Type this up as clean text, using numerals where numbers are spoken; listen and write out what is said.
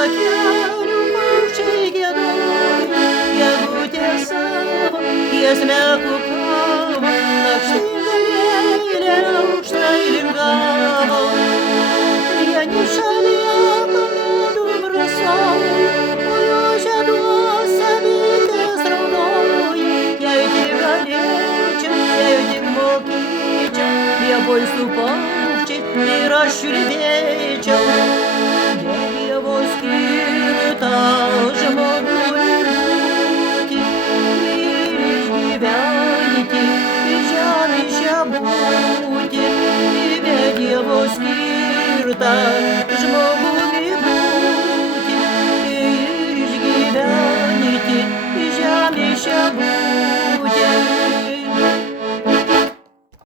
takelių paukščiai giedojo, gegutė savo giesmę kukavo, lakštingalėlė aukštai lingavo. Vieniša lieka medų brasoj, o jo žieduose bitės raudoja. Jei tik galėčiau, jei tik mokyčiau, pievoj su paukščiais ir aš čiulbėčiau. Dievo skirtą žmogui būti ir išgyventi, žemėj šią būti, be Dievo skirtą žmogui.